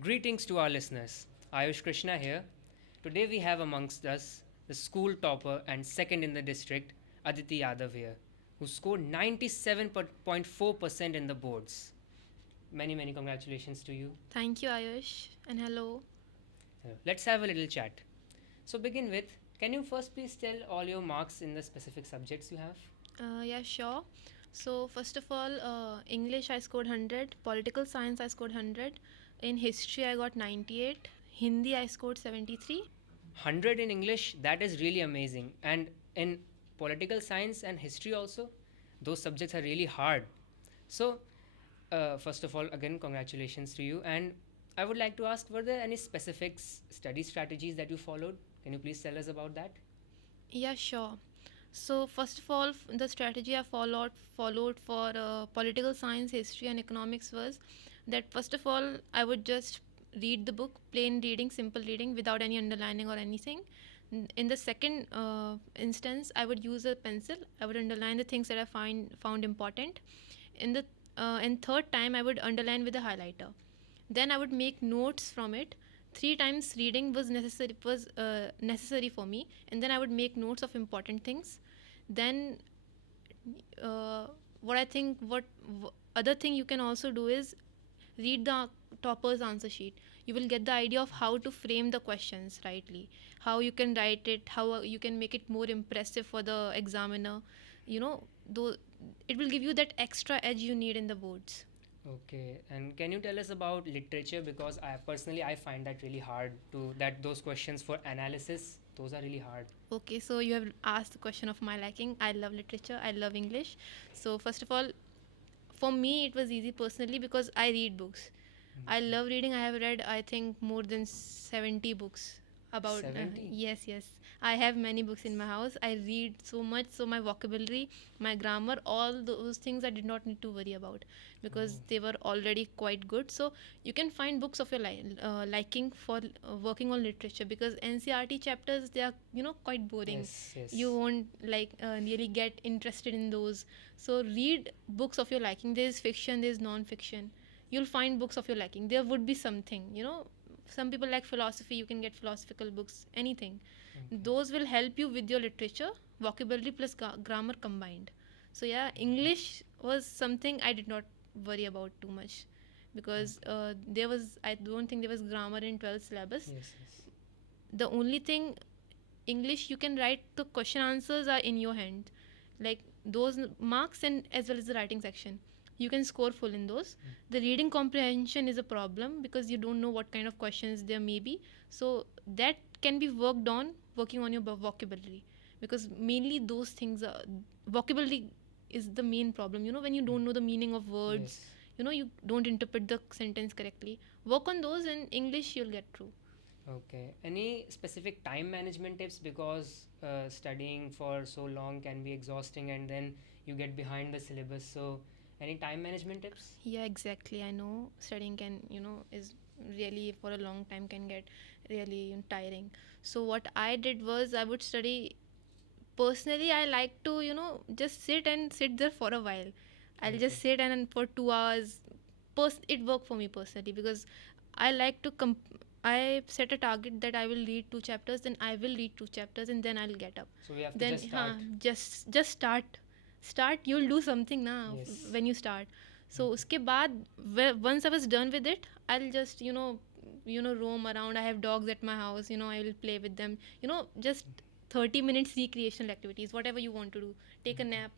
Greetings to our listeners. Ayush Krishna here. Today we have amongst us the school topper and second in the district, Aditi Yadav here, who scored 97.4% in the boards. Many congratulations to you. Thank you, Ayush, and hello. Let's have a little chat. So, begin with, can you first please tell all your marks in the specific subjects you have? Yeah, sure. So, first of all, English I scored 100, political science I scored 100, in history I got 98, Hindi I scored 73. 100 in English, that is really amazing. And in political science and history also, those subjects are really hard. So, first of all, again, congratulations to you. And I would like to ask, were there any specific study strategies that you followed? Can you please tell us about that? Yeah, sure. So, first of all, the strategy I followed for political science, history, and economics was that first of all, I would just read the book, plain reading, simple reading, without any underlining or anything. In the second instance, I would use a pencil. I would underline the things that I found important. In third time, I would underline with a highlighter. Then I would make notes from it. Three times reading was necessary for me, and then I would make notes of important things. Then uh, what I think what other thing you can also do is read the topper's answer sheet. You will get the idea of how to frame the questions rightly, how you can write it, how you can make it more impressive for the examiner. Though it will give you that extra edge you need in the boards. Okay, and can you tell us about literature? Because I find that really hard to that those questions for analysis. Those are really hard. Okay, so you have asked the question of my liking. I love literature, I love English. So, first of all, for me, it was easy personally because I read books. I love reading. I have read, I think, more than 70 books about. 70. Yes. I have many books in my house. I read so much, so my vocabulary, my grammar, all those things I did not need to worry about because they were already quite good. So you can find books of your liking for working on literature because NCRT chapters, they are quite boring. Yes. You won't really get interested in those. So read books of your liking. There is fiction, there is non-fiction. You'll find books of your liking. There would be something. Some people like philosophy. You can get philosophical books. Anything. Okay. Those will help you with your literature, vocabulary plus grammar combined. So yeah, English was something I did not worry about too much because I don't think there was grammar in 12th syllabus. Yes. The only thing, English, you can write the question answers are in your hand, like those marks, and as well as the writing section you can score full in those. The reading comprehension is a problem because you don't know what kind of questions there may be, so that can be working on your vocabulary, because mainly those things are vocabulary is the main problem. When you don't know the meaning of words, Yes. you don't interpret the sentence correctly. Work on those, and English you'll get through. Okay. Any specific time management tips? Because studying for so long can be exhausting, and then you get behind the syllabus. So, any time management tips? Yeah, exactly. I know studying can, is really for a long time can get really tiring. So what I did was I would study. Personally, I like to, just sit there for a while. I'll just sit and for 2 hours. It worked for me personally because I like to I set a target that I will read 2 chapters, then I will read 2 chapters, and then I'll get up. So we have to Then, just start. just start. You'll do something now Yes. when you start. So uske baad, once I was done with it, I'll just roam around. I have dogs at my house. I will play with them. Just 30 minutes recreational activities, whatever you want to do. Take a nap.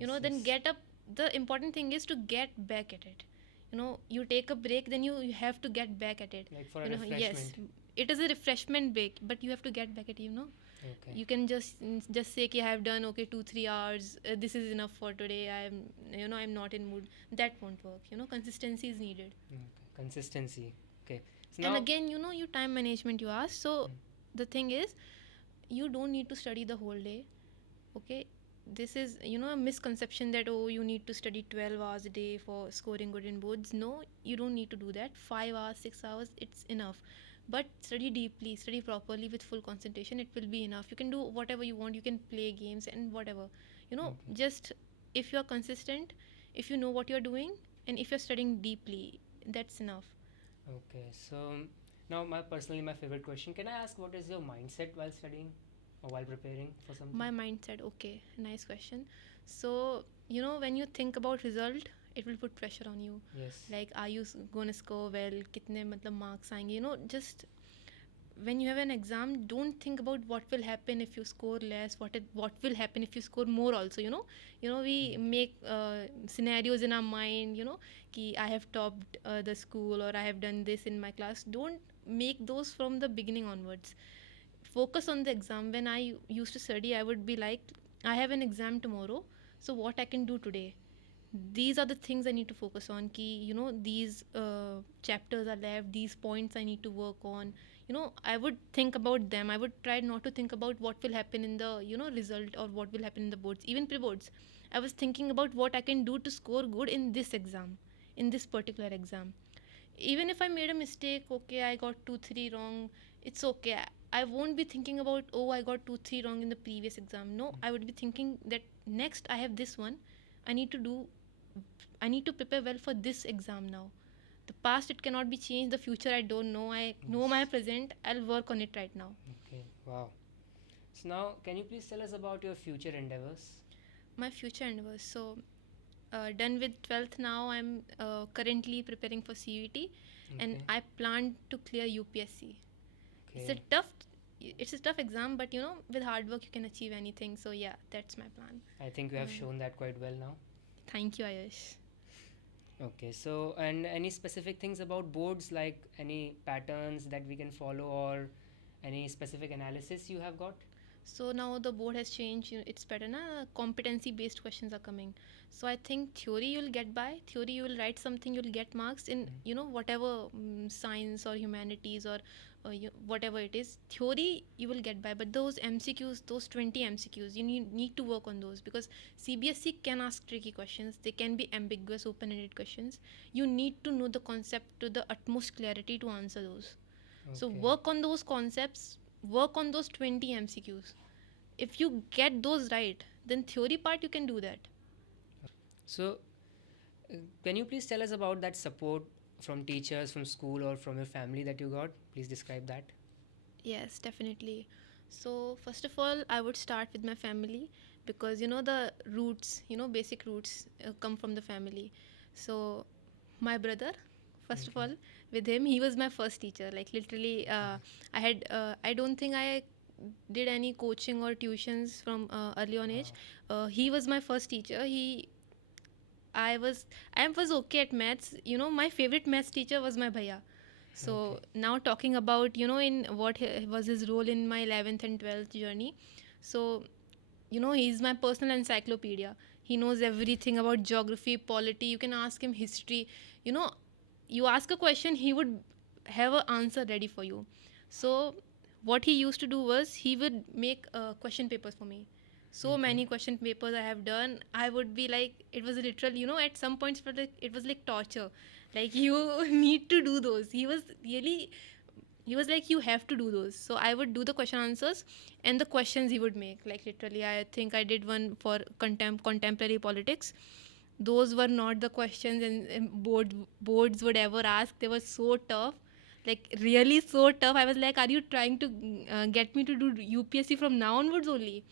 Then get up. The important thing is to get back at it. You take a break, then you have to get back at it. Like for a Yes, refreshment. it is a refreshment break, but you have to get back at it. Okay. You can just say, I have done okay 2-3 hours, this is enough for today, I'm not in mood. That won't work. Consistency is needed. Okay. Consistency. Okay. So And now. again, you time management you asked. So the thing is, you don't need to study the whole day. Okay, this is a misconception that, oh, you need to study 12 hours a day for scoring good in boards. No, you don't need to do that. 5 hours, 6 hours, it's enough. But study deeply, study properly with full concentration, it will be enough. You can do whatever you want. You can play games and whatever. Just if you're consistent, if you know what you're doing, and if you're studying deeply, that's enough. Okay, so now my favorite question. Can I ask what is your mindset while studying or while preparing for something? My mindset, okay, nice question. So, when you think about result, it will put pressure on you. Yes. Like, are you going to score well? Kitne matlab marks aayenge? Just when you have an exam, don't think about what will happen if you score less, what will happen if you score more also, we make scenarios in our mind, ki I have topped the school, or I have done this in my class. Don't make those from the beginning onwards. Focus on the exam. When I used to study, I would be like, I have an exam tomorrow, so what I can do today, these are the things I need to focus on. Ki these chapters are left, these points I need to work on. I would think about them. I would try not to think about what will happen in the result, or what will happen in the boards, even pre-boards. I was thinking about what I can do to score good in this exam, in this particular exam. Even if I made a mistake, okay, I got 2 3 wrong, it's okay. I won't be thinking about, oh, I got 2 3 wrong in the previous exam. No, I would be thinking that next I have this one. I need to do, I need to prepare well for this exam now. The past, it cannot be changed. The future, I don't know. I know my Yes. present. I'll work on it right now. Okay. Wow. So now, can you please tell us about your future endeavors? My future endeavors. So, done with 12th now. I'm currently preparing for CUT, and Okay. I plan to clear UPSC. It's a Okay. tough, it's a tough exam, but with hard work you can achieve anything. So yeah, that's my plan. I think you have shown that quite well now. Thank you, Ayush. Okay, so and any specific things about boards, like any patterns that we can follow, or any specific analysis you have got? So now the board has changed. It's better na. Competency based questions are coming. So I think theory you'll get by. Theory you will write something, you'll get marks in whatever science or humanities, or whatever it is. Theory you will get by, but those MCQs, those 20 MCQs, you need to work on those, because CBSE can ask tricky questions. They can be ambiguous, open-ended questions. You need to know the concept to the utmost clarity to answer those. So Okay. work on those concepts, work on those 20 MCQs. If you get those right, then theory part you can do that. So, can you please tell us about that support from teachers, from school, or from your family that you got? Please describe that. Yes, definitely. So first of all, I would start with my family, because the roots, basic roots come from the family. So my brother, first of Okay. all, with him, he was my first teacher. Like literally, I don't think I did any coaching or tuitions from early on age. He was my first teacher. I was I was okay at maths. My favorite maths teacher was my bhaiya. So Okay. now talking about in what was his role in my 11th and 12th journey. So he's my personal encyclopedia. He knows everything about geography, polity. You can ask him history. You know, you ask a question, he would have an answer ready for you. So what he used to do was he would make question papers for me. So Okay. many question papers I have done. I would be like, it was literal. At some points, it was like torture. Like you need to do those. He was like, you have to do those. So I would do the question answers, and the questions he would make, like literally, I think I did one for contemporary politics. Those were not the questions, and boards would ever ask. They were so tough, like really so tough. I was like, are you trying to get me to do UPSC from now onwards only?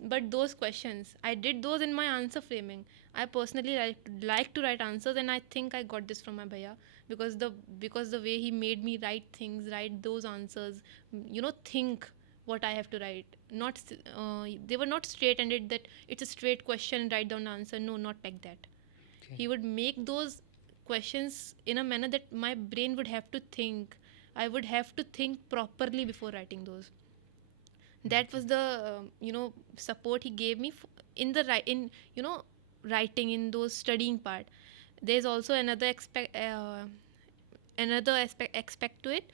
But those questions, I did those in my answer framing. I personally like to write answers, and I think I got this from my bhaiya, because the way he made me write things, write those answers, think what I have to write. Not they were not straight ended, that it's a straight question and write down the answer. No, not like that. Okay. He would make those questions in a manner that my brain would have to think. I would have to think properly before writing those. That was the support he gave me in the in writing, in those studying part. There's also another aspect to it.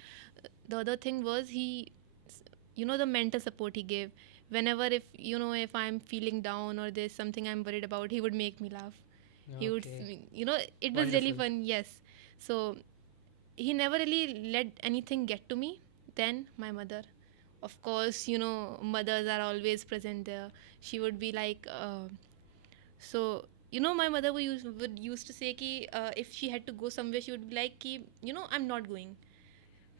The other thing was, the mental support he gave. Whenever, if I'm feeling down or there's something I'm worried about, he would make me laugh. He would Okay. it was really Wonderful. fun. Yes. So he never really let anything get to me. Then my mother, of course, mothers are always present there. She would be like, so My mother would used to say कि if she had to go somewhere, she would be like कि I'm not going.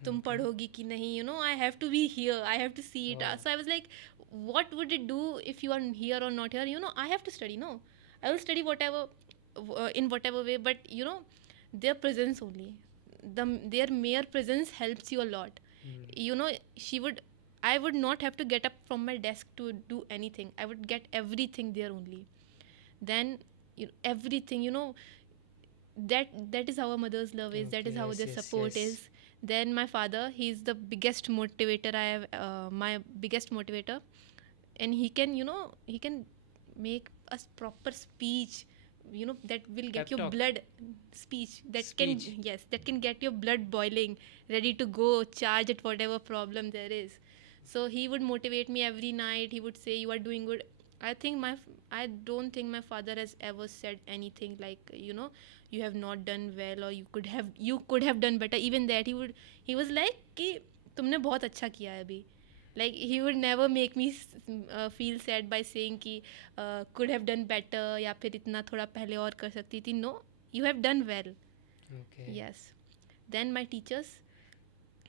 तुम Okay. पढ़ोगी कि नहीं, I have to be here, I have to see it. Oh. So I was like, what would it do if you are here or not here? I have to study. No, I will study whatever, in whatever way, but their presence only, their mere presence helps you a lot. She would I would not have to get up from my desk to do anything. I would get everything there only. Then everything, that is how a mother's love is, that Okay. is how Yes. their Yes. support Yes. is. Then my father, he's the biggest motivator I have, my biggest motivator. And he can make a proper speech, that will get Pep your talk. blood speech, that can, Speech. yes, that can get your blood boiling, ready to go charge at whatever problem there is. So he would motivate me every night. He would say, you are doing good. I don't think my father has ever said anything like, you have not done well, or you could have done better. Even that, he was like कि तुमने बहुत अच्छा किया है अभी. Like, he would never make me feel sad by saying कि could have done better, या फिर इतना थोड़ा पहले और कर सकती थी. No, you have done well. Okay. Yes. Then my teachers,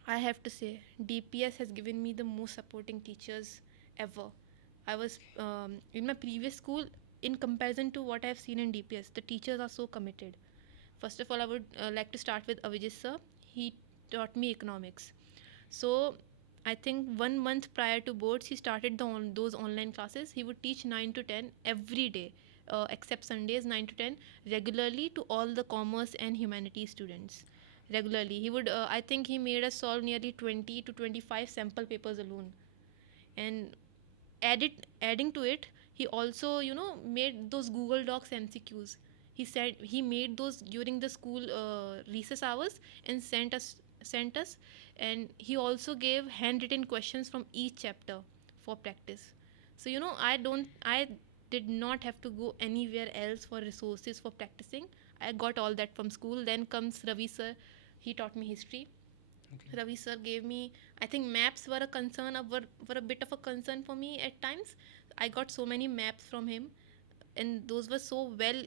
I have to say, DPS has given me the most supporting teachers ever. I was in my previous school, in comparison to what I have seen in DPS, the teachers are so committed. First of all, I would like to start with Avijit sir. He taught me economics. So I think 1 month prior to boards, he started those online classes. He would teach 9 to 10 every day, except Sundays, 9 to 10, regularly to all the commerce and humanities students. Regularly. I think he made us solve nearly 20 to 25 sample papers alone. And adding to it, he also made those Google Docs MCQs. He said he made those during the school recess hours and sent us. And he also gave handwritten questions from each chapter for practice. So I did not have to go anywhere else for resources for practicing. I got all that from school. Then comes Ravi sir. He taught me history. Okay. Ravi sir gave me, I think maps were a concern, were a bit of a concern for me at times. I got so many maps from him, and those were so well,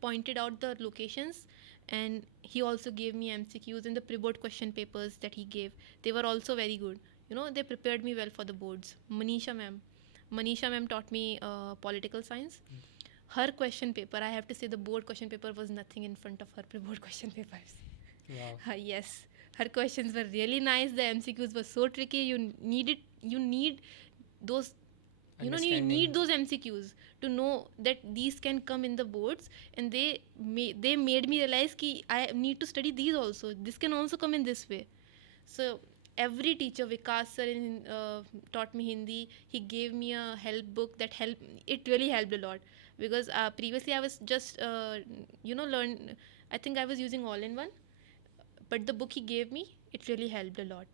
pointed out the locations. And he also gave me MCQs, and the pre-board question papers that he gave, they were also very good. They prepared me well for the boards. Manisha ma'am taught me political science. Her question paper, I have to say, the board question paper was nothing in front of her pre-board question papers. Wow. Yes, her questions were really nice. The MCQs were so tricky. You need those, you need Understanding. those MCQs to know that these can come in the boards. And they made me realize कि I need to study these also. This can also come in this way. So every teacher, Vikas sir taught me Hindi. He gave me a help book that helped. It really helped a lot, because previously I was just learn. I think I was using all in one, but the book he gave me, it really helped a lot.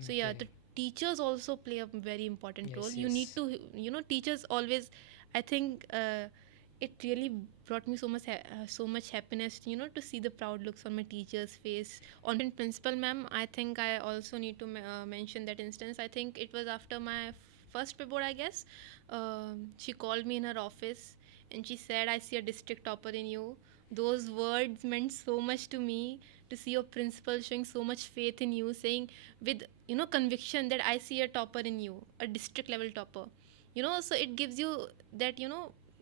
So yeah, Okay. the teachers also play a very important role. Yes. You need Yes. to, teachers always, I think, it really brought me so much happiness, to see the proud looks on my teacher's face. On principal ma'am, I think I also need to mention that instance. I think it was after my first paper, I guess. She called me in her office, and she said, I see a district topper in you. Those words meant so much to me, to see your principal showing so much faith in you, saying with conviction that I see a topper in you, a district level topper. So it gives you that,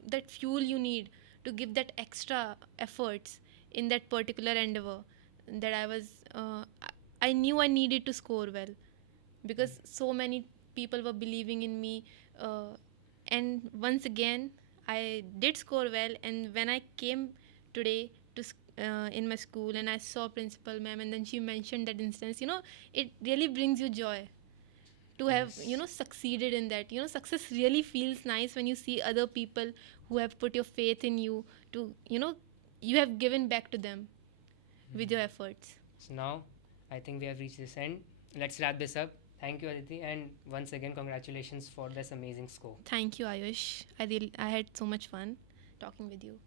that fuel you need to give that extra efforts in that particular endeavor. That I knew I needed to score well, because so many people were believing in me. And once again, I did score well. And when I came today in my school, and I saw principal ma'am, and then she mentioned that instance, it really brings you joy to have Yes. succeeded in that. Success really feels nice when you see other people who have put your faith in you, to you have given back to them with your efforts. So now, I think we have reached this end. Let's wrap this up. Thank you, Aditi, and once again, congratulations for this amazing score. Thank you, Ayush. I had so much fun talking with you.